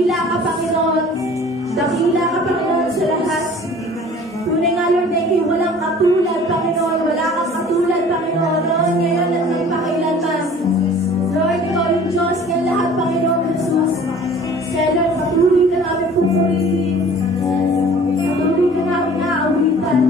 Dakila ka, Panginoon. Dakila ka, Panginoon, sa lahat. Tunay nga, Lord, ay walang katulad, Panginoon. Wala kang katulad, Panginoon. Noon, ngayon, at magpakailanman. Lord, ikaw yung Diyos ng lahat, Panginoon Jesus. Kaya, Lord, patuloy ka namin pupurihin. Patuloy ka namin naawitan.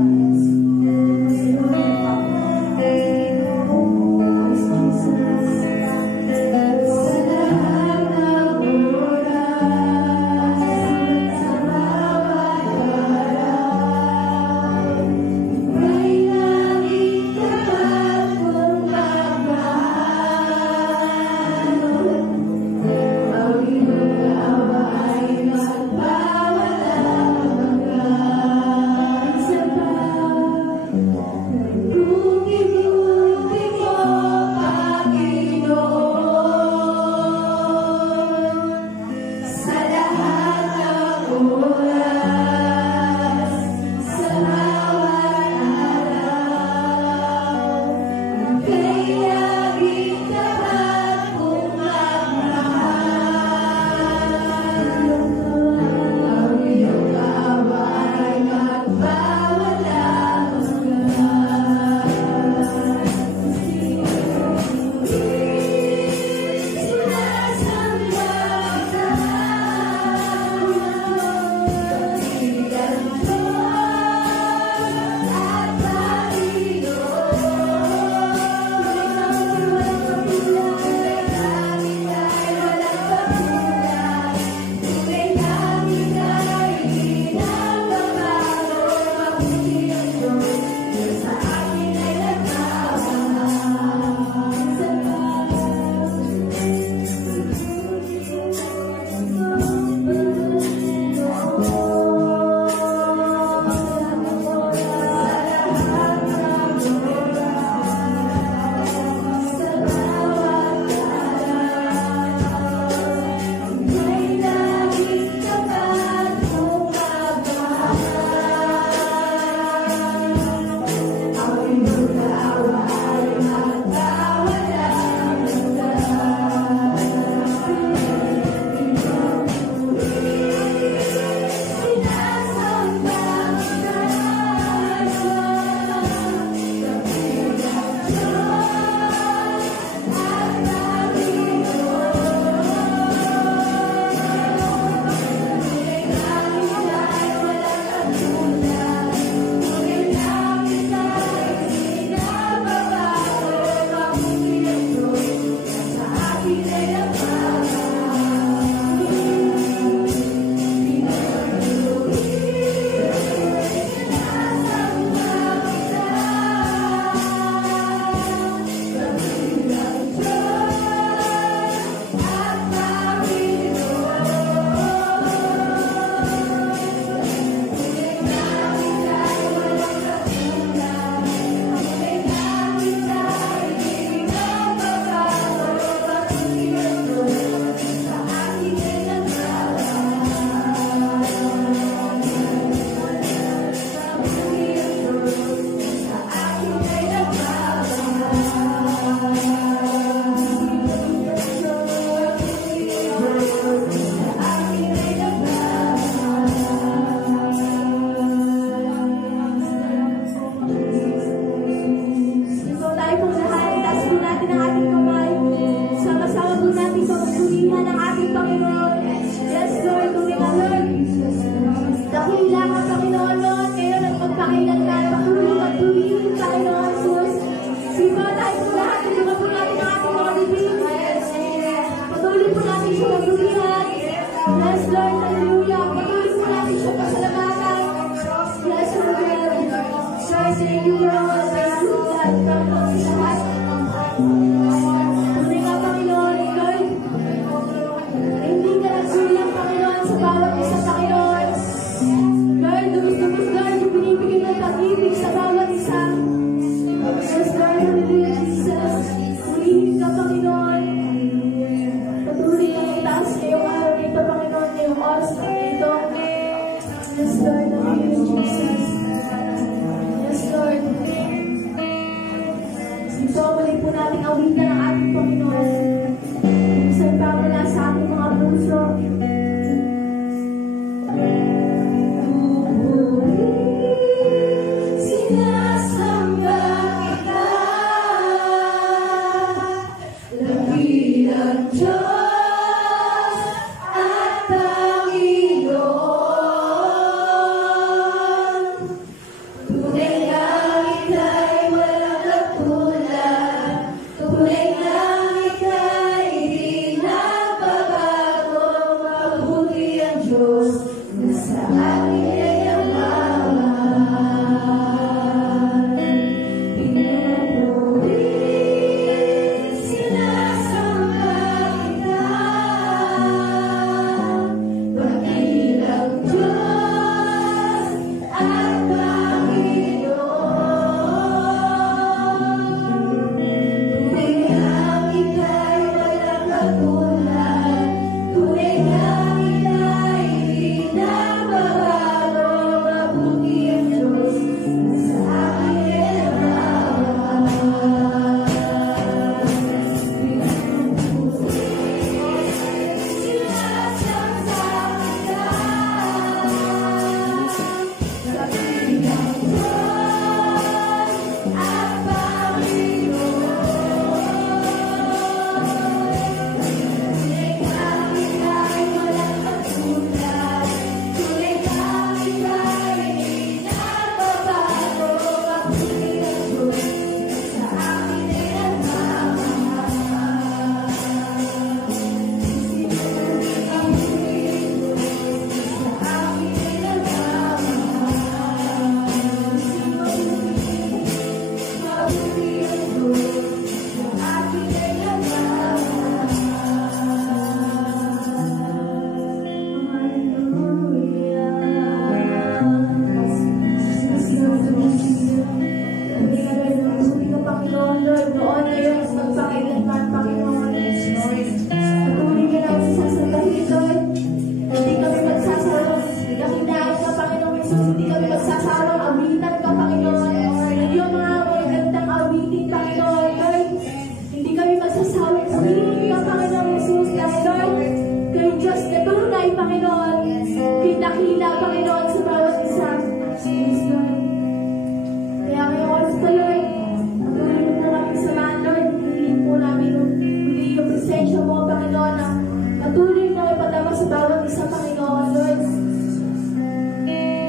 presensya mo, Panginoon, na patuloy na ipadama sa bawat isa, Panginoon, Lord.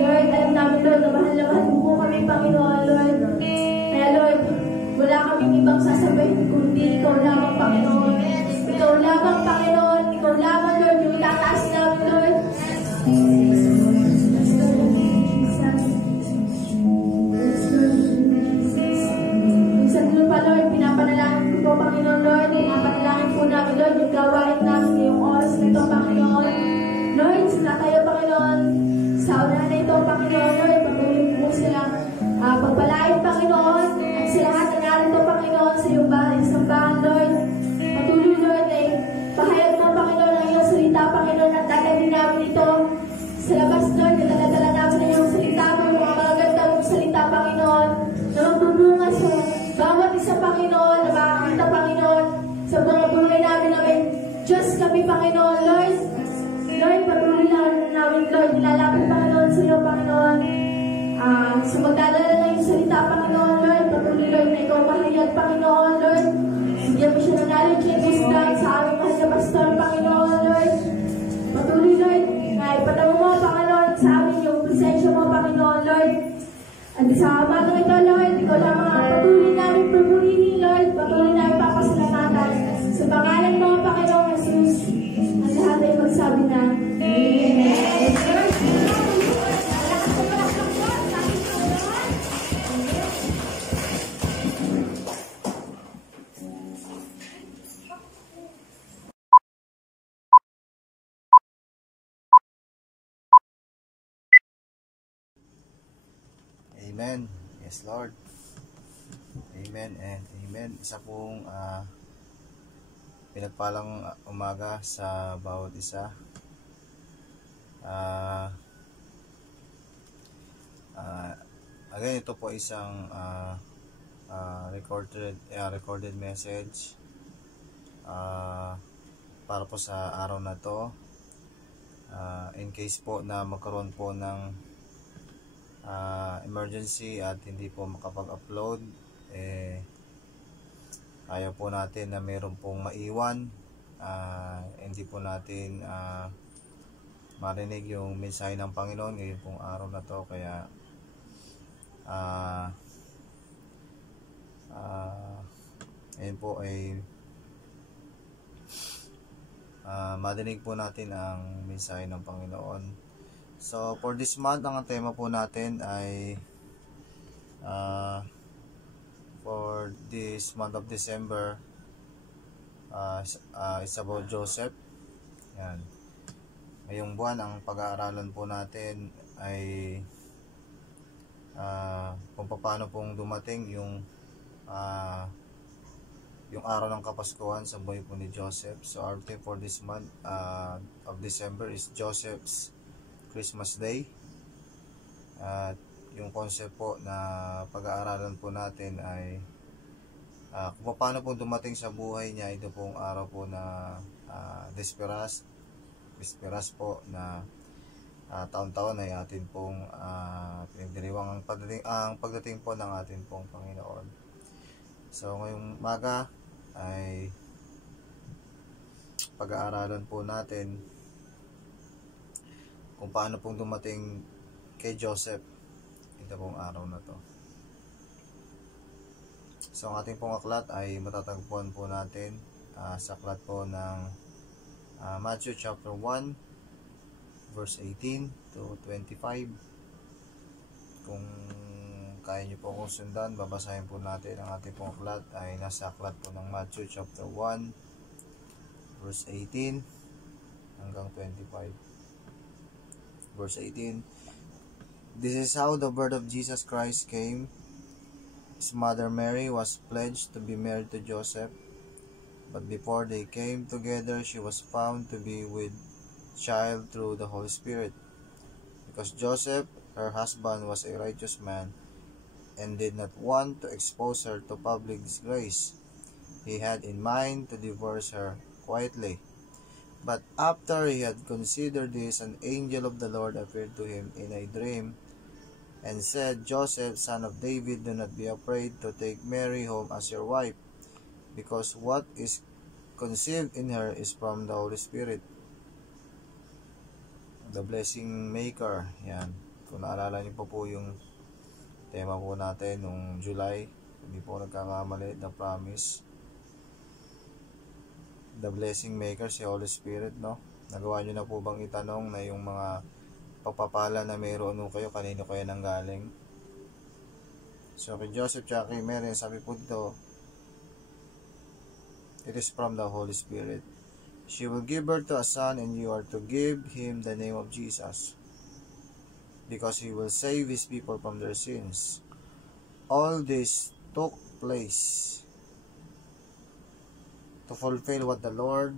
Lord, alam namin, Lord, na mahal mo po kami, Panginoon, Lord. Kaya, Lord, wala kaming ibang sasabihin kundi ikaw lamang, Panginoon. Ikaw lamang, Panginoon. Ikaw lamang, Lord, yung itataas namin, Lord. Minsan doon pa, Lord, pinapanalangin ko po, Panginoon, Lord. Pinapanalangin po namin, Lord, yung gawain namin ngayong oras na ito, Panginoon. Lord, sila tayo, Panginoon. Sa unahan na ito, Panginoon, Lord, patuloy po sila pagpalain, Panginoon, at sa lahat na narito, Panginoon, sa iyong bahay, sambahan, Lord. Patuloy, Lord, ay pahayag mo, Panginoon, ang iyong salita, Panginoon, at dadalhin namin ito sa labas, Lord, na daladala namin ang iyong salita, mga magaganda mong salita, Panginoon, na magbubunga sa bawat isa, Panginoon, na makakita, Panginoon, sa mga buhay namin namin. Diyos kami, Panginoon, Lord. Lord, patuloy lang namin, Lord, nilalapit, Panginoon, sa iyo, Panginoon. Sa magdadala ng iyong salita, Panginoon, Lord, patuloy, Lord, na ikaw mahayag, Panginoon, Lord. Bigyan mo siya ng knowledge and wisdom sa aming mahal na pastor, Panginoon, Lord. Patuloy, Lord, na ipataw mo, Panginoon, sa amin yung presensya mo, Panginoon, Lord. At sa amagang ito, Lord, ikaw lang mga patuloy namin pupurihin, Lord. Patuloy namin papasalamatan. Sa pangalan mo, Panginoon Jesus, ang lahat ay magsabi na, Amen. Amen. Yes, Lord. Amen and amen. Isa pong pinagpalang umaga sa bawat isa. Again, ito po isang recorded message para po sa araw na to. In case po na magkaroon po ng emergency at hindi po makapag-upload, ayaw po natin na mayroon pong maiwan, hindi po natin marinig yung mensahe ng Panginoon ngayon pong araw na to. Kaya ayun po ay marinig po natin ang mensahe ng Panginoon. So, for this month, ang tema po natin ay for this month of December, it's about Joseph. Yan. Ngayong buwan, ang pag-aaralan po natin ay kung paano pong dumating yung araw ng Kapaskuhan sa buhay po ni Joseph. So, our theme for this month of December is Joseph's Christmas Day. At yung concept po na pag-aaralan po natin ay kung paano po dumating sa buhay niya ito pong araw po na Vesperas po na taon-taon ay atin pong pinagdiriwang ang pagdating po ng atin pong Panginoon. So ngayong umaga ay pag-aaralan po natin kung paano pong dumating kay Joseph ito pong araw na to. So ang ating pong aklat ay matatagpuan po natin sa aklat po ng Matthew chapter 1 verse 18 to 25. Kung kaya nyo po kung sundan, babasahin po natin ang ating pong aklat ay nasa aklat po ng Matthew chapter 1 verse 18 hanggang 25. Verse 18, this is how the birth of Jesus Christ came. His mother Mary was pledged to be married to Joseph, but before they came together, she was found to be with child through the Holy Spirit. Because Joseph, her husband, was a righteous man and did not want to expose her to public disgrace, he had in mind to divorce her quietly. But after he had considered this, an angel of the Lord appeared to him in a dream and said, Joseph, son of David, do not be afraid to take Mary home as your wife, because what is conceived in her is from the Holy Spirit. The blessing maker. Yan. Kung naalala niyo po yung tema po natin nung July, hindi po nagkakamali, the promise. The blessing maker, si Holy Spirit, no? Nagawa niyo na po bang itanong na yung mga pagpapala na mayroon nung kayo, kanino kayo nanggaling? So, kay Joseph tsaka kay Mary, sabi po dito, it is from the Holy Spirit. She will give birth to a son, and you are to give him the name of Jesus, because he will save his people from their sins. All this took place to fulfill what the Lord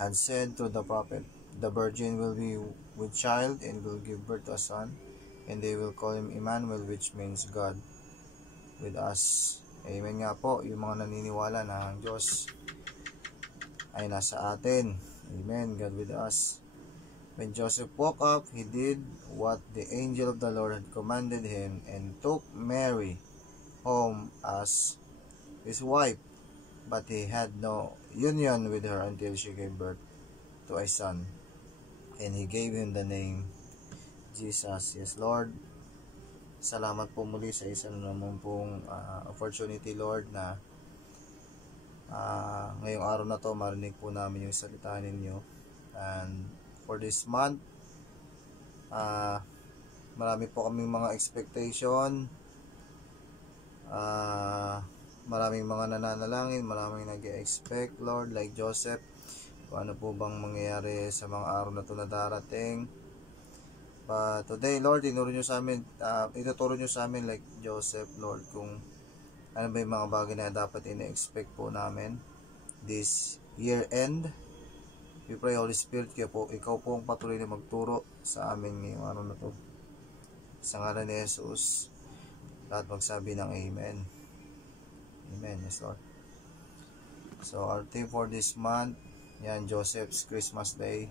had said to the prophet. The virgin will be with child and will give birth to a son, and they will call him Emmanuel, which means God with us. Amen nga po, yung mga naniniwala na ang Diyos ay nasa atin. Amen, God with us. When Joseph woke up, he did what the angel of the Lord had commanded him and took Mary home as his wife, but he had no union with her until she gave birth to a son, and he gave him the name Jesus. Yes, Lord. Salamat po muli sa isa na naman pong opportunity, Lord, na ngayong araw na to marinig po namin yung salita ninyo. And for this month, marami po kaming mga expectation, maraming mga nananalangin, maraming nag-expect, Lord, like Joseph, kung ano po bang mangyayari sa mga araw na to na darating. But today, Lord, ituturo nyo sa amin like Joseph, Lord, kung ano ba yung mga bagay na dapat ina-expect po namin this year end. We pray, Holy Spirit, ikaw po ang patuloy na magturo sa amin ngayong araw na to. Sa ngalan ni Jesus, lahat magsabi ng Amen. Amen, yes, Lord. So, our theme for this month, yan, Joseph's Christmas Day.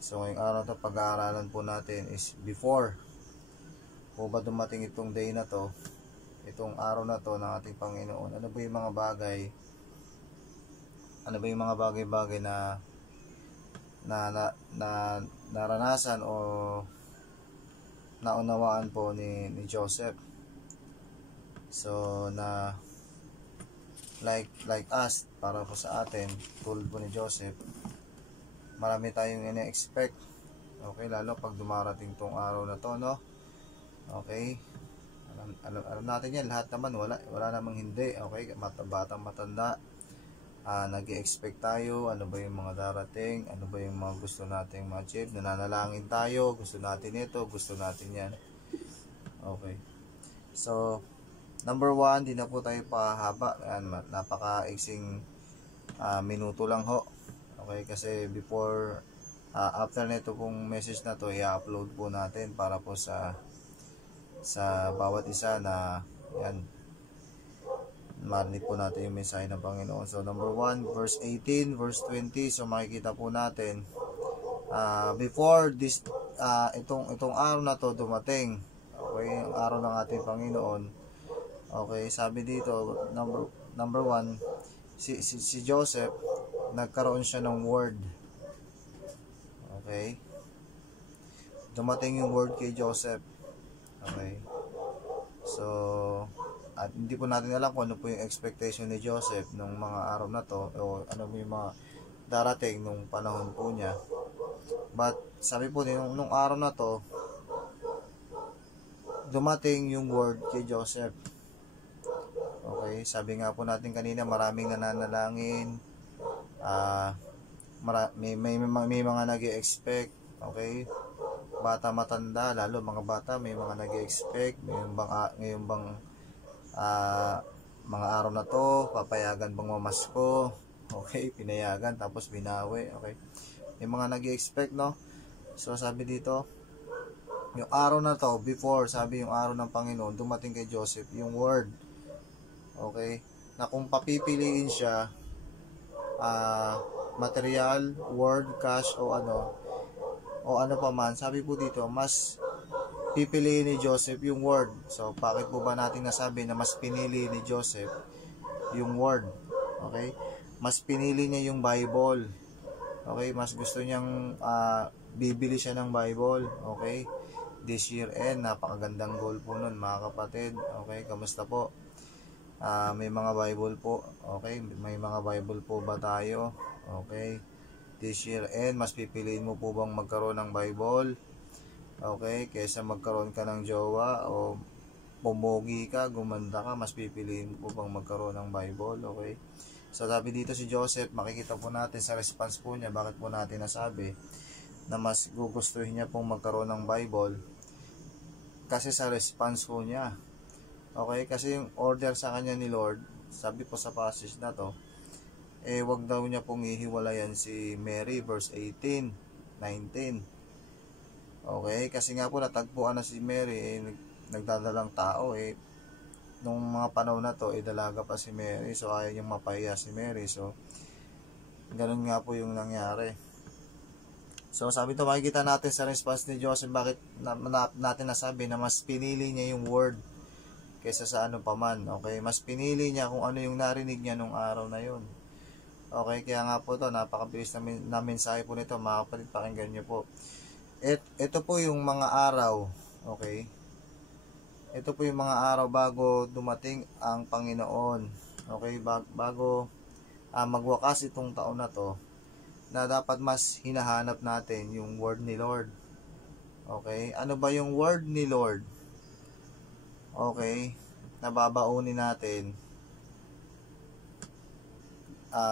So, ngayong araw na to, pag-aaralan po natin is before po ba dumating itong day na to, itong araw na to ng ating Panginoon. Ano ba yung mga bagay na naranasan o naunawaan po ni Joseph. So, na like us, para po sa atin, tulad po ni Joseph, marami tayong ina-expect. Okay, lalo pag dumarating tong araw na to, no? Okay, alam natin yan, lahat naman, wala namang hindi. Okay, batang matanda, nag-i-expect tayo, ano ba yung mga darating, ano ba yung mga gusto nating ma-achieve, nananalangin tayo, gusto natin ito, gusto natin yan. Okay, so number 1, di na po tayo pahaba, napaka-iksing minuto lang ho. Okay, kasi before after nito pong message na to, i-upload po natin para po sa bawat isa na yan, marinig po natin yung mensahe ng Panginoon. So number 1, verse 18, verse 20. So makikita po natin before this itong araw na to dumating, okay, ang araw ng ating Panginoon. Okay, sabi dito, number 1, si Joseph, nagkaroon siya ng word. Okay, dumating yung word kay Joseph. Okay, so at hindi po natin alam kung ano po yung expectation ni Joseph nung mga araw na to, o ano po yung mga darating nung panahon po niya. But sabi po nung araw na to, dumating yung word kay Joseph. Okay, sabi nga po natin kanina, maraming nananalangin, may mga nag-i-expect. Okay, bata, matanda, lalo mga bata, may mga nag-i-expect. Ngayon bang mga araw na to, papayagan bang mamasko? Okay, pinayagan tapos binawi. Okay, may mga nag-i-expect, no? So sabi dito, yung araw na to, before, sabi yung araw ng Panginoon, dumating kay Joseph yung word. Okay, na kung papipiliin siya, material, word, cash, o ano pa man, sabi po dito, mas pipiliin ni Joseph yung word. So, bakit po ba natin nasabi na mas pinili ni Joseph yung word? Okay? Mas pinili niya yung Bible. Okay? Mas gusto niyang bibili siya ng Bible. Okay? This year end, napakagandang goal po nun, mga kapatid. Okay? Kamusta po? May mga Bible po. Okay? May mga Bible po ba tayo? Okay? This year end, mas pipiliin mo po bang magkaroon ng Bible? Okay, kaysa magkaroon ka ng jowa o pumogi ka, gumanda ka, mas pipiliin mo bang magkaroon ng Bible. Okay, so sabi dito si Joseph, makikita po natin sa response po niya, bakit po natin nasabi na mas gugustuhin niya pong magkaroon ng Bible, kasi sa response po niya. Okay, kasi yung order sa kanya ni Lord, sabi po sa passage na to, wag daw niya pong ihiwalayan si Mary, verse 18, 19. Okay, kasi nga po natagpuan na si Mary, nagdadalang tao, nung mga panahon na to, dalaga pa si Mary, so ayaw niyang mapahiya si Mary, so ganun nga po yung nangyari. So sabi to, makikita natin sa response ni Joseph, bakit natin nasabi na mas pinili niya yung word kaysa sa ano paman. Okay, mas pinili niya kung ano yung narinig niya nung araw na yun. Okay, kaya nga po to, napakabilis na mensahe po nito, mga kapatid, pakinggan niyo po. Ito po yung mga araw, okay? Ito po yung mga araw bago dumating ang Panginoon. Okay, bago magwakas itong taon na to, na dapat mas hinahanap natin yung word ni Lord. Okay, ano ba yung word ni Lord? Okay, nababaunin natin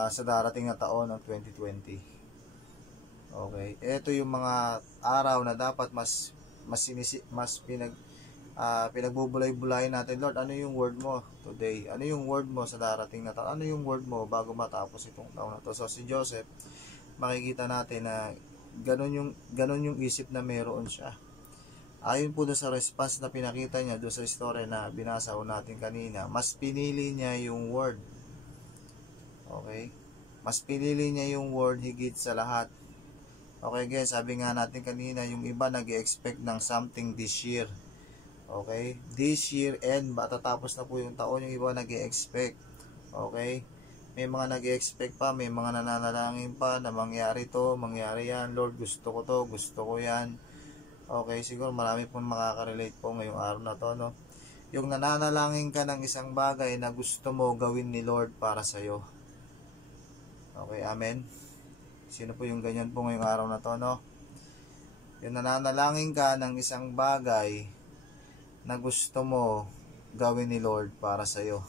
sa darating na taon ng 2020. Okay, ito yung mga araw na dapat mas pinagbubulay-bulayin natin. Lord, ano yung word mo today? Ano yung word mo sa darating na taon? Ano yung word mo bago matapos itong taon na to? So si Joseph, makikita natin na ganun yung isip na meron siya. Ayon po doon sa response na pinakita niya doon sa story na binasa ko natin kanina, mas pinili niya yung word. Okay, mas pinili niya yung word higit sa lahat. Okay guys, sabi nga natin kanina, yung iba nag-expect ng something this year. Okay, this year end, matatapos na po yung taon, yung iba nag-expect. Okay, may mga nag-expect pa, may mga nananalangin pa na mangyari to, mangyari yan. Lord, gusto ko to, gusto ko yan. Okay, siguro marami pong makaka-relate po ngayong araw na to, no? Yung nananalangin ka ng isang bagay na gusto mo gawin ni Lord para sa'yo. Okay, amen. Sino po yung ganyan po ngayong araw na to, no? Yung nananalangin ka ng isang bagay na gusto mo gawin ni Lord para sa'yo.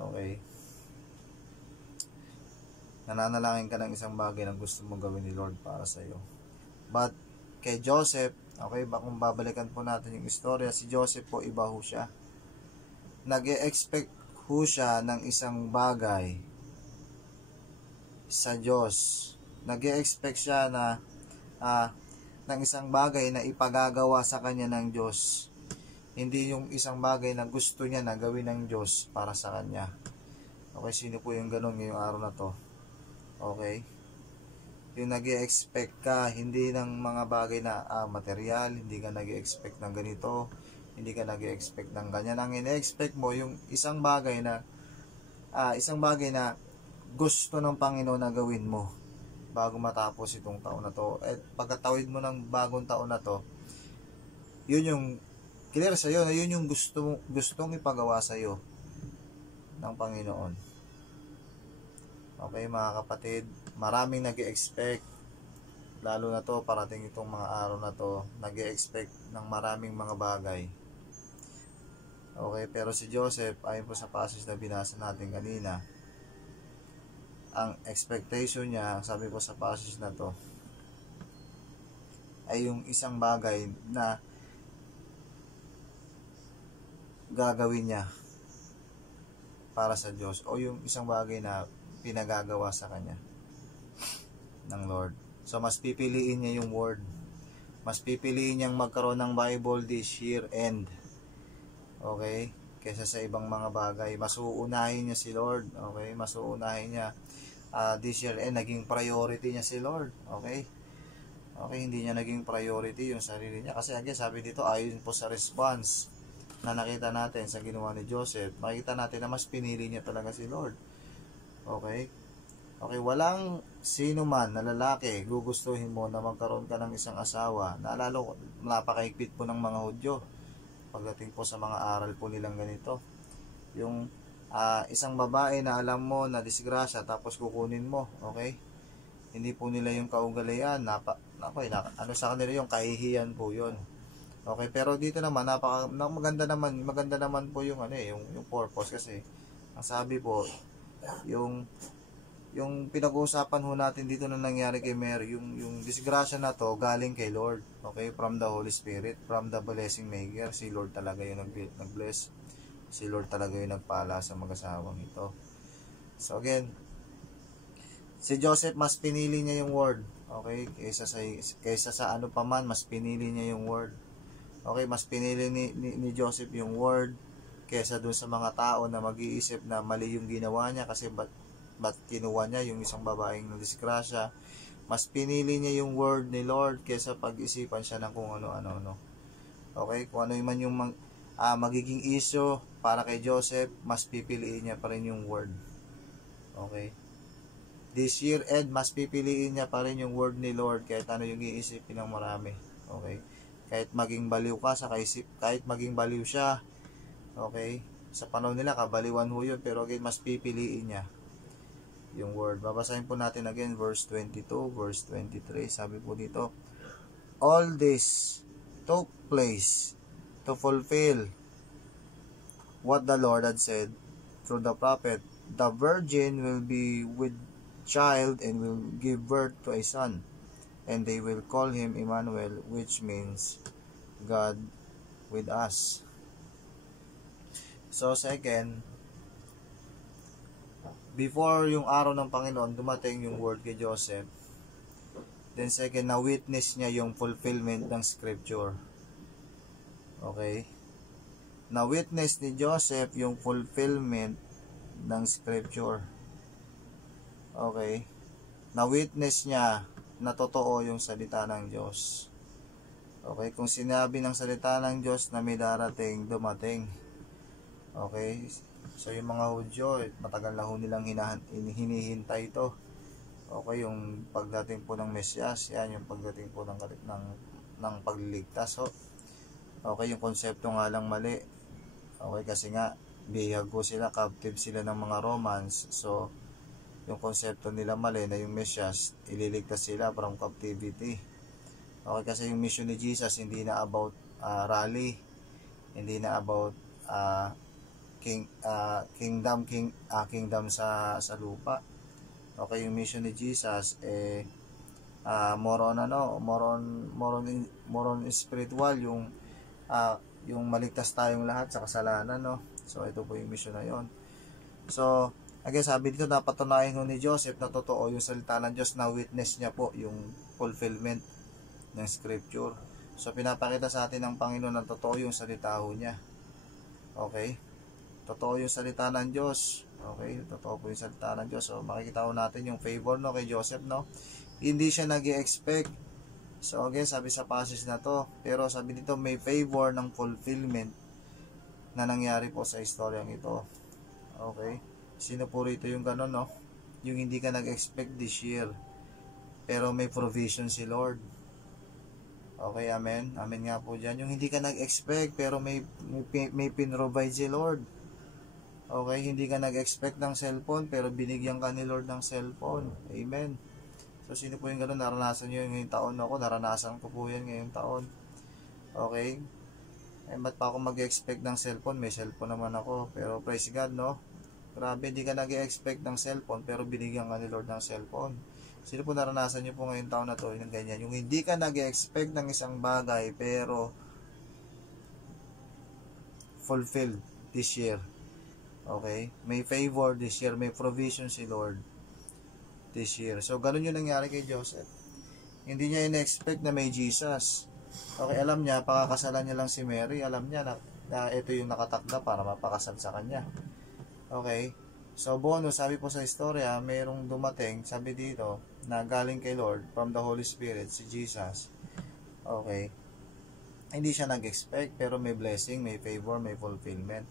Okay. Nananalangin ka ng isang bagay na gusto mo gawin ni Lord para sa'yo. But kay Joseph, okay, kung babalikan po natin yung istorya, si Joseph po, iba ho siya. Nag-e-expect ho siya ng isang bagay sa Diyos. Nag-e-expect siya na ng isang bagay na ipagagawa sa kanya ng Diyos. Hindi yung isang bagay na gusto niya na gawin ng Diyos para sa kanya. Okay, sino po yung ganun ngayong araw na to? Okay, yung nag-e-expect ka hindi ng mga bagay na material, hindi ka nag-e-expect ng ganito, hindi ka nag-e-expect ng ganyan. Ang ine-expect mo yung isang bagay na gusto ng Panginoon na gawin mo bago matapos itong taon na to. At pagkatawid mo ng bagong taon na to, yun yung clear sa iyo na yun yung gustong ipagawa sa iyo ng Panginoon. Okay mga kapatid, maraming nag-e-expect, lalo na to parating itong mga araw na to, nag-e-expect ng maraming mga bagay. Okay, pero si Joseph, ayon po sa passage na binasa natin kanina, ang expectation niya, sabi ko sa passage na to, ay yung isang bagay na gagawin niya para sa Diyos, o yung isang bagay na pinagagawa sa kanya ng Lord. So mas pipiliin niya yung word, mas pipiliin niyang magkaroon ng Bible this year end, okay, kaysa sa ibang mga bagay. Mas uunahin niya si Lord. Okay, mas uunahin niya this year end, naging priority niya si Lord. Okay, Okay, hindi niya naging priority yung sarili niya. Kasi again, sabi dito, ayon po sa response na nakita natin sa ginawa ni Joseph, makita natin na mas pinili niya talaga si Lord. Okay? Okay, walang sino man na lalaki gugustuhin mo na magkaroon ka ng isang asawa na lalo napakaigpit po ng mga Hudyo pagdating po sa mga aral po nilang ganito. Yung isang babae na alam mo na disgrasya tapos kukunin mo, okay? Hindi po nila yung kaugalian, ano sa kanila yung kahihiyan po yun. Okay, pero dito naman maganda naman po yung yung purpose kasi ang sabi po yung pinag-uusapan ho natin dito na nangyari kay Mary, yung disgrasya na to galing kay Lord, okay, from the Holy Spirit, from the blessing maker. Si Lord talaga yung nag-bless, si Lord talaga yung nagpala sa mag-asawang ito. So again, si Joseph mas pinili niya yung word, okay, kaysa sa ano pa man, mas pinili niya yung word. Okay, mas pinili ni Joseph yung word kaysa dun sa mga tao na mag-iisip na mali yung ginawa niya kasi ba't kinuha niya yung isang babaeng na disgrasya. Mas pinili niya yung word ni Lord kaysa pag-isipan siya ng kung ano-ano. Okay, kung ano man yung magiging issue para kay Joseph, mas pipiliin niya pa rin yung word. Okay, this year, mas pipiliin niya pa rin yung word ni Lord kahit ano yung iisipin ng marami. Okay, kahit maging baliw ka sa kaisip, kahit maging baliw siya, okay, sa panahon nila kabaliwan ho yun, pero again mas pipiliin niya yung word. Babasahin po natin again verse 22, verse 23. Sabi po dito, all this took place to fulfill what the Lord had said through the prophet, the virgin will be with child and will give birth to a son, and they will call him Emmanuel, which means God with us. So second, before yung araw ng Panginoon, dumating yung word kay Joseph. Then second, na-witness niya yung fulfillment ng scripture. Okay? Na-witness ni Joseph yung fulfillment ng scripture. Okay? Na-witness niya na totoo yung salita ng Diyos. Okay? Kung sinabi ng salita ng Diyos na may darating, dumating. Okay? So yung mga Hudyo, matagal na ho nilang hinihintay ito. Okay, yung pagdating po ng Mesyas, yan yung pagdating po ng pagliligtas. So, okay, yung konsepto nga lang mali. Okay, kasi nga bihag ko sila, captive sila ng mga Romans. So, yung konsepto nila mali na yung Mesyas, ililigtas sila from captivity. Okay, kasi yung mission ni Jesus hindi na about rally, hindi na about kingdom sa lupa. Okay, yung mission ni Jesus more on spiritual, yung maligtas tayong lahat sa kasalanan, no. So ito po yung mission na yon. So again, sabi dito, napatunayan ni Joseph na totoo yung salita ng Diyos, na witness niya po yung fulfillment ng scripture. So pinapakita sa atin ng Panginoon na totoo yung salita niya. Okay, totoo yung salita ng Diyos. Okay, totoo po yung salita ng Diyos. So makikita ko natin yung favor, no, kay Joseph, no. Hindi siya nag-expect. So again, sabi sa passage na to, pero sabi dito may favor ng fulfillment na nangyari po sa istoryang ito. Okay, sino po rito yung gano'n, no? Yung hindi ka nag-expect this year, pero may provision si Lord. Okay, amen. Amen nga po dyan. Yung hindi ka nag-expect, pero may pinrovide si Lord. Okay, hindi ka nag-expect ng cellphone, pero binigyan ka ni Lord ng cellphone. Amen. So, sino po yung gano'n? Naranasan nyo yung ngayong taon? Ako, naranasan ko po yan ngayong taon. Okay? Eh, ba't pa ako mag-expect ng cellphone? May cellphone naman ako. Pero praise God, no? Grabe, hindi ka nag-expect ng cellphone, pero binigyan ka ni Lord ng cellphone. Sino po naranasan nyo po ngayong taon na to? Yung ganyan. Yung hindi ka nag-expect ng isang bagay, pero fulfilled this year. Okay? May favor this year, may provision si Lord this year. So, ganun yung nangyari kay Joseph. Hindi niya in-expect na may Jesus. Okay, alam niya, pakakasalan niya lang si Mary. Alam niya na ito yung nakatakda para mapakasal sa kanya. Okay? So, bonus, sabi po sa istorya, mayroong dumating, sabi dito, na galing kay Lord from the Holy Spirit, si Jesus, okay, hindi siya nag-expect pero may blessing, may favor, may fulfillment.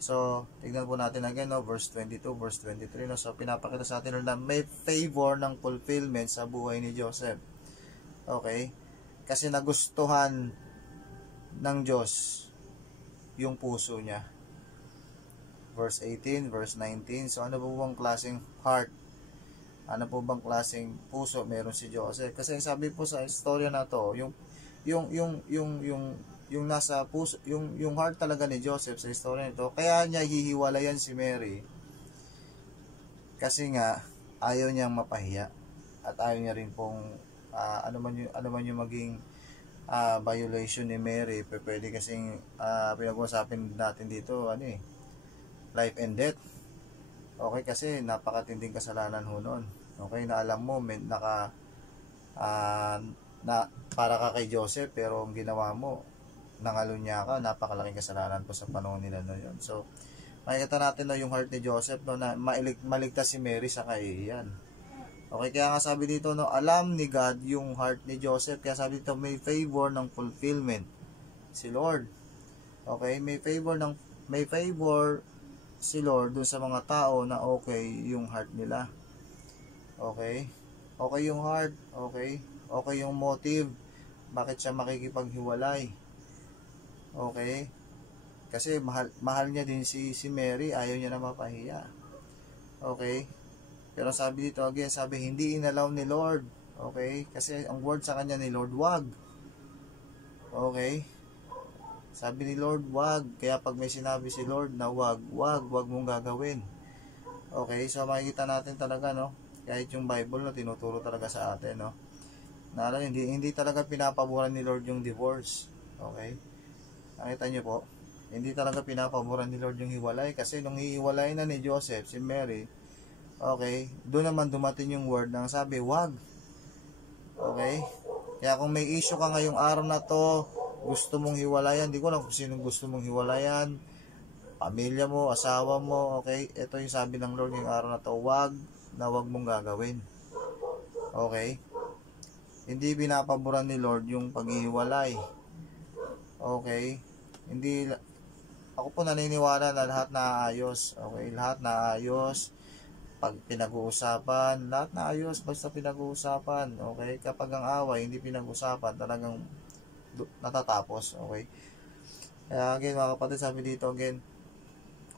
So, tignan po natin again, no, verse 22, verse 23, no? So, pinapakita sa atin na may favor ng fulfillment sa buhay ni Joseph. Okay? Kasi nagustuhan ng Diyos yung puso niya. Verse 18, verse 19. So, ano po bang klaseng heart? Ano po bang klaseng puso meron si Joseph? Kasi sabi po sa istorya na to, yung nasa puso, yung heart talaga ni Joseph sa istorya nito, kaya niya hihiwalayan si Mary kasi nga ayaw niyang mapahiya at ayaw niya rin pong ano man yung maging violation ni Mary. Pwede kasing pinag-usapin natin dito life and death. Okay, kasi napakatinding kasalanan ho nun. Okay, na alam mo na para ka kay Joseph pero ang ginawa mo nangalunya ka, napakalaking kasalanan po sa panahon nila no yun. So, makikita natin na yung heart ni Joseph no, na maligtas si Mary sa kahihiyan. Okay, kaya nga sabi dito no, alam ni God yung heart ni Joseph, kaya sabi dito may favor ng fulfillment si Lord. Okay, may favor si Lord dun sa mga tao na okay yung heart nila. Okay? Okay yung heart, okay? Okay yung motive. Bakit siya makikipaghiwalay? Okay? Kasi mahal niya din si Mary, ayaw niya na mapahiya. Okay? Pero sabi dito again, sabi hindi inalaw ni Lord. Okay? Kasi ang word sa kanya ni Lord, wag. Okay? Sabi ni Lord, wag. Kaya pag may sinabi si Lord na wag mong gagawin. Okay? So makikita natin talaga, no? Kahit yung Bible, no, tinuturo talaga sa atin, no? Na hindi talaga pinapaboran ni Lord yung divorce. Okay? Nakita niyo po? Hindi talaga pinapaboran ni Lord yung hiwalay. Kasi nung hiwalay na ni Joseph, si Mary, okay, doon naman dumating yung word na sabi, wag. Okay? Kaya kung may issue ka ngayong araw na to, gusto mong hiwalayan, di ko lang kung sinong gusto mong hiwalayan, pamilya mo, asawa mo, okay? Ito yung sabi ng Lord yung araw na to, wag mong gagawin. Okay? Hindi binapaboran ni Lord yung paghihiwalay. Okay? Hindi, ako po naniniwala na lahat naayos. Okay? Lahat naayos. Pag pinag-uusapan, lahat naayos basta pinag-uusapan. Okay? Kapag ang away, hindi pinag-uusapan, talagang natatapos. Okay? Kaya again, mga kapatid, sabi dito again,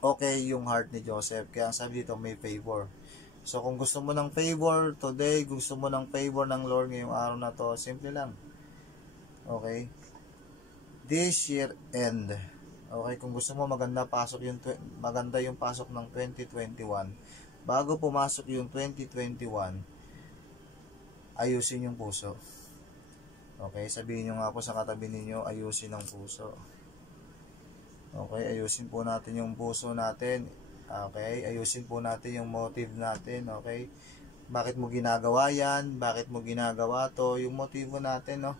okay yung heart ni Joseph. Kaya sabi dito, may favor. So, kung gusto mo ng favor today, gusto mo ng favor ng Lord ngayong araw na to, simple lang. Okay? This year end. Okay? Kung gusto mo maganda yung pasok ng 2021, bago pumasok yung 2021, ayusin yung puso. Okay? Sabihin nyo nga po sa katabi ninyo, ayusin ang puso. Okay? Ayusin po natin yung puso natin. Okay, ayusin po natin yung motive natin, okay? Bakit mo ginagawa yan? Bakit mo ginagawa to? Yung motibo natin, no?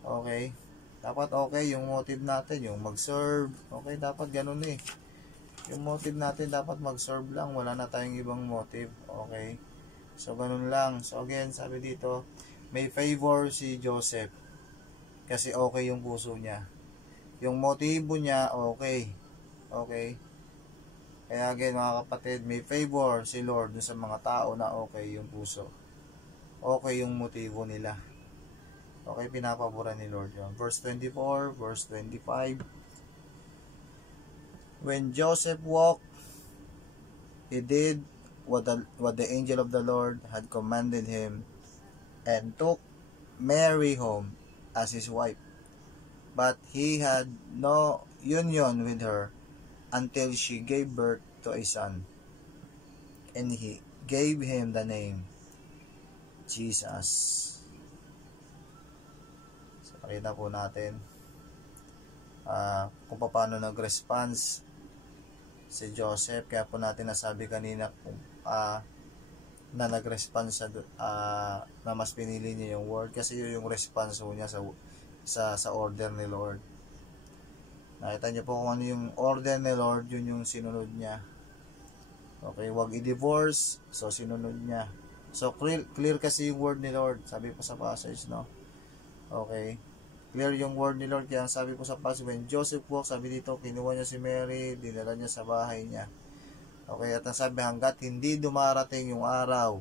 Okay? Dapat okay yung motive natin, yung mag-serve. Okay, dapat ganun eh. Yung motive natin dapat mag-serve lang, wala na tayong ibang motive. Okay? So, ganun lang. So, again, sabi dito, may favor si Joseph kasi okay yung puso niya. Yung motibo niya, okay. Okay? Kaya again, mga kapatid, may favor si Lord dun sa mga tao na okay yung puso. Okay yung motibo nila. Okay, pinapaboran ni Lord yun. Verse 24, verse 25. When Joseph walked, he did what the angel of the Lord had commanded him and took Mary home as his wife. But he had no union with her until she gave birth to a son, and he gave him the name Jesus. So, pakita po natin kung paano nag-response si Joseph. Kaya po natin nasabi kanina na nag-response na mas pinili niya yung word kasi yun yung response niya sa order ni Lord. Nakita niyo po kung ano yung order ni Lord, yun yung sinunod niya. Okay, wag i-divorce, so sinunod niya. So, clear kasi yung word ni Lord. Sabi po sa passage, no? Okay. Clear yung word ni Lord. Kaya sabi po sa passage, when Joseph walked, sabi dito, kinuha niya si Mary, dinala niya sa bahay niya. Okay, at ang sabi, hanggat hindi dumarating yung araw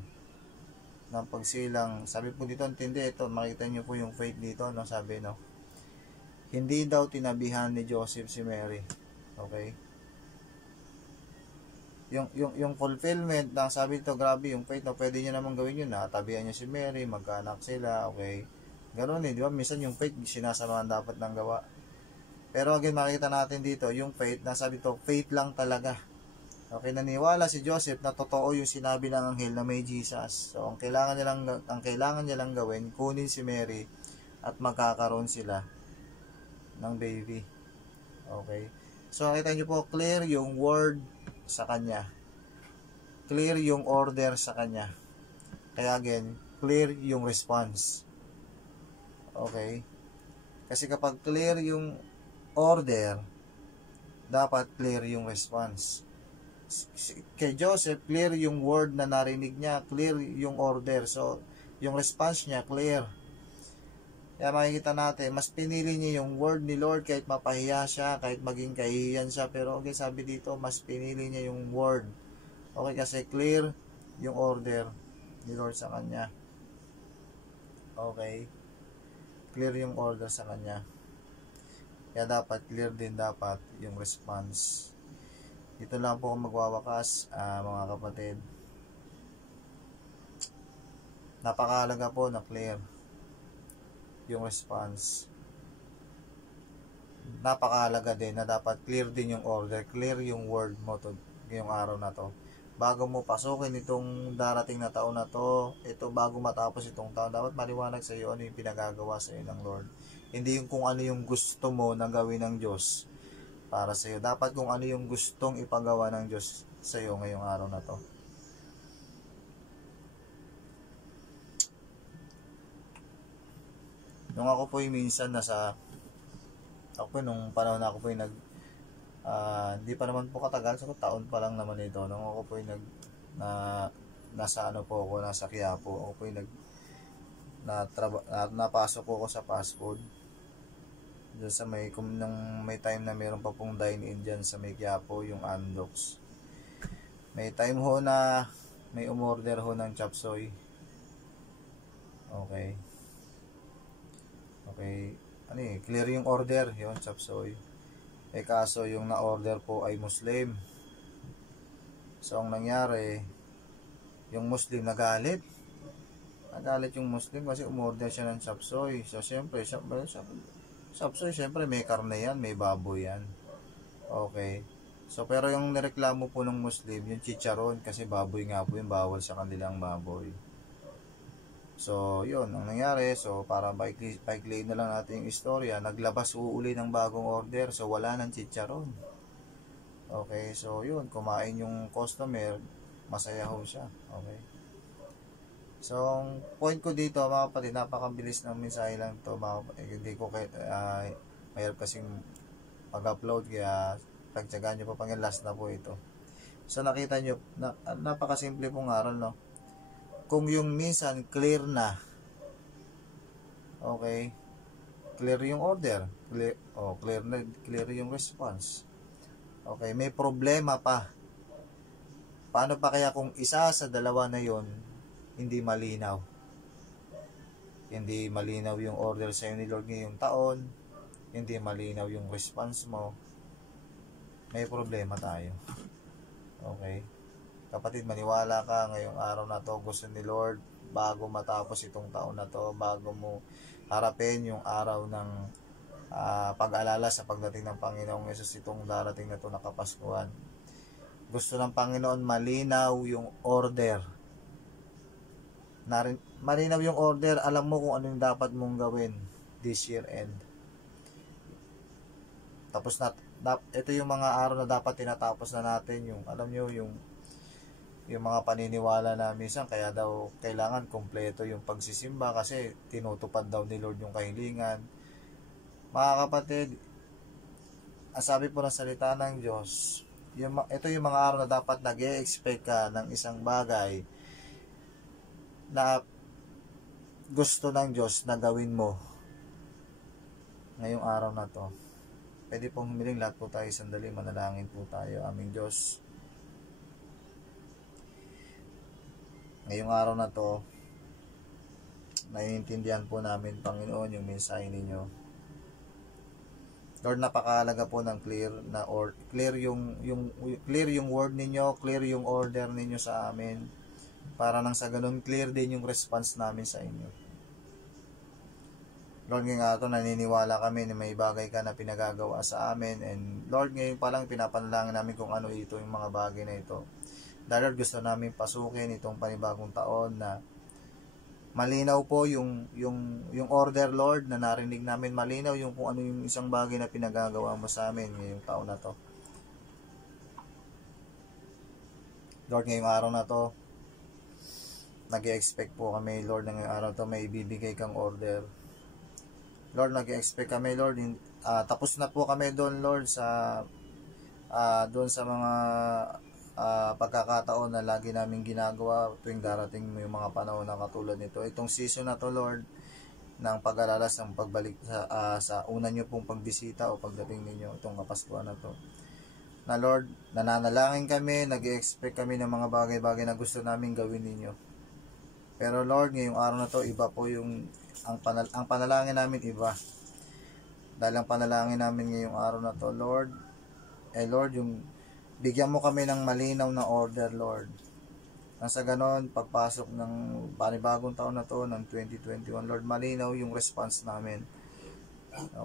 ng pagsilang, sabi po dito, intindi ito, makita niyo po yung faith dito, no? Sabi, no? Hindi daw tinabihan ni Joseph si Mary. Okay? Yung fulfillment ng sabi dito, grabe yung faith, no? Pwede niya naman gawin yun, tabihan niya si Mary, magkaanak sila, okay? Ganoon di ba? Minsan yung faith, sinasamahan dapat ng gawa. Pero again, makita natin dito, yung faith, nasabi to, faith lang talaga. Okay, naniwala si Joseph na totoo yung sinabi ng anghel na may Jesus. So, ang kailangan niya lang gawin, kunin si Mary at magkakaroon sila ng baby. Okay. So, nakita niyo po, clear yung word sa kanya. Clear yung order sa kanya. Kaya again, clear yung response. Okay. Kasi kapag clear yung order, dapat clear yung response. Kay Joseph, clear yung word na narinig niya, clear yung order. So, yung response niya, clear. Kaya makikita natin, mas pinili niya yung word ni Lord kahit mapahiya siya, kahit maging kahihiyan siya. Pero okay, sabi dito, mas pinili niya yung word. Okay, kasi clear yung order ni Lord sa kanya. Okay. Clear yung order sa kanya. Kaya dapat, clear din dapat yung response. Dito lang po ako magwawakas, mga kapatid. Napakahalaga po na clear yung response. Napakahalaga din na dapat clear din yung order, clear yung word mo to, ngayong araw na to. Bago mo pasukin itong darating na taon na to, ito bago matapos itong taon, dapat maliwanag sa iyo ano yung pinagagawa sa iyo ng Lord. Hindi yung kung ano yung gusto mo na gawin ng Diyos para sa iyo. Dapat kung ano yung gustong ipagawa ng Diyos sa iyo ngayong araw na to. Nung ako po yung minsan nung panahon ako po yung hindi pa naman po katagal, so taon pa lang naman ito. Nung ako po yung nasa Quiapo, ako po yung napasok po ako sa fast food. Diyan sa nung may time na meron pa pong dine-in dyan sa may Quiapo, yung Andox. May time ho na may umorder ho ng chop suey. Okay. Clear yung order, yung chop suey. Kaso yung na-order po ay Muslim. So, ang nangyari, yung Muslim nagalit. Nagalit yung Muslim kasi umorder siya ng chop suey. So, siyempre, chop suey, siyempre may karne yan, may baboy yan. Okay. So, pero yung nireklamo po ng Muslim, yung chicharon, kasi baboy nga po yung bawal sa kanilang baboy. So, yun, ang nangyari, so, para paikliin na lang natin yung istorya, naglabas uli ng bagong order, so, wala ng chicharon. Okay, so, yun, kumain yung customer, masaya ho siya. Okay. So, ang point ko dito, mga kapatid, napakabilis ng mensahe lang to, hindi ko mayroon kasing pag-upload, kaya pagtsagaan nyo pa pang last na po ito. So, nakita nyo, napakasimple pong aral, no? Kung yung minsan clear na, okay, clear yung order, clear yung response, okay, may problema pa, paano pa kaya kung isa sa dalawa na yon hindi malinaw yung order sa'yo ni Lord ngayong taon, hindi malinaw yung response mo, may problema tayo. Okay, kapatid, maniwala ka ngayong araw na to, gusto ni Lord bago matapos itong taon na to, bago mo harapin yung araw ng pag-alala sa pagdating ng Panginoong Yesus, itong darating na to na Kapaskuhan. Gusto ng Panginoon malinaw yung order. Malinaw yung order, alam mo kung ano yung dapat mong gawin this year end. Tapos ito yung mga araw na dapat tinatapos na natin, yung alam nyo, yung mga paniniwala na minsan kaya daw kailangan kompleto yung pagsisimba kasi tinutupad daw ni Lord yung kahilingan. Mga kapatid, ang sabi po ng salita ng Diyos, ito yung mga araw na dapat nag-e-expect ka ng isang bagay na gusto ng Diyos na gawin mo ngayong araw na to. Pwede pong humiling, lahat po tayo sandali, manalangin po tayo. Aming Diyos, ngayong araw na to, naiintindihan po namin, Panginoon, yung mensahe ninyo. Lord, napakahalaga po ng clear yung word ninyo, clear yung order ninyo sa amin, para nang sa ganun clear din yung response namin sa inyo. Lord, ngayon nga ito, naniniwala kami na may bagay ka na pinagagawa sa amin, and Lord, ngayon pa lang pinapanalangin namin kung ano ito yung mga bagay na ito. Dahil Lord, gusto namin pasukin itong panibagong taon na malinaw po yung order, Lord, na narinig namin, malinaw yung kung ano yung isang bagay na pinagagawa mo sa amin ngayong taon na to. Lord, ngayong araw na to, nag-i-expect po kami, Lord, na ngayong araw to may ibibigay kang order. Lord, nag-i-expect kami, Lord, tapos na po kami doon, Lord, sa doon sa mga pagkakataon na lagi namin ginagawa tuwing darating yung mga panahon na katulad nito. Itong season na to, Lord, ng pag-alalas, ng pagbalik sa una nyo pong pagbisita o pagdating ninyo, itong Kapaskuhan na to. Na Lord, nananalangin kami, nag-i-expect kami ng mga bagay-bagay na gusto namin gawin ninyo. Pero Lord, ngayong araw na to, iba po yung ang panalangin namin, iba. Dahil ang panalangin namin ngayong araw na to, Lord, Lord, yung bigyan mo kami ng malinaw na order, Lord. Nang sa ganon, pagpasok ng panibagong taon na to, ng 2021, Lord, malinaw yung response namin.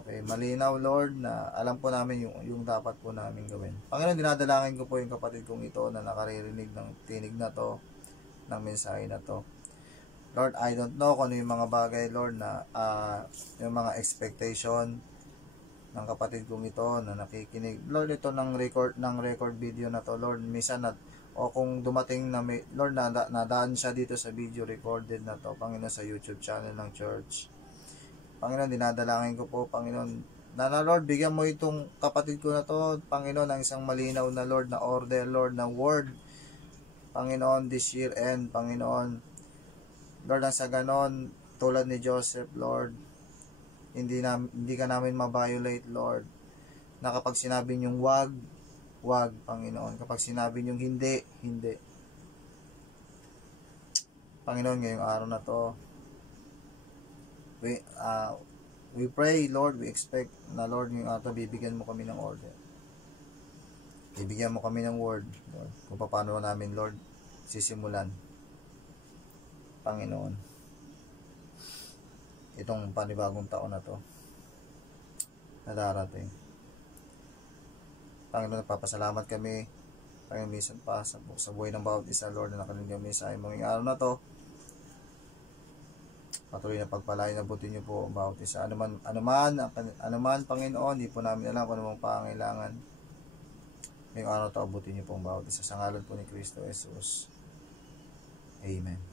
Okay, malinaw, Lord, na alam po namin yung dapat po namin gawin. Panginoon, dinadalangin ko po yung kapatid kong ito na nakaririnig ng tinig na to, ng mensahe na to. Lord, I don't know kung ano yung mga bagay, Lord, na yung mga expectation ng kapatid kong ito na nakikinig. Lord, ito ng record video na to, Lord, minsan o kung dumating na may, Lord, nadaan siya dito sa video recorded na to, Panginoon, sa YouTube channel ng church. Panginoon, dinadalangin ko po, Panginoon, na Lord, bigyan mo itong kapatid ko na to, Panginoon, ng isang malinaw na, Lord, na order, Lord, na word, Panginoon, this year end, Panginoon. Lord, ang sa ganon, tulad ni Joseph, Lord, hindi ka namin ma-violate, Lord, na kapag sinabi niyong wag, Panginoon. Kapag sinabi niyong hindi. Panginoon, ngayong araw na to, we pray, Lord, we expect na, Lord, ngayong araw to, bibigyan mo kami ng order. Bibigyan mo kami ng word, Lord, kung paano namin, Lord, sisimulan. Panginoon, itong panibagong taon na to na darating. Panginoon, nagpapasalamat kami, Panginoon, minsan pa sa buhay ng bawat isa, Lord, na nakalinig kami sa imong araw na to. Patuloy na pagpalain, abutin niyo po ang bawat isa. Anuman, Panginoon, di po namin alam kung anumang pangailangan. Ngayong araw to, abutin niyo po ang bawat isa. Sa ngalan po ni Kristo Jesus. Amen.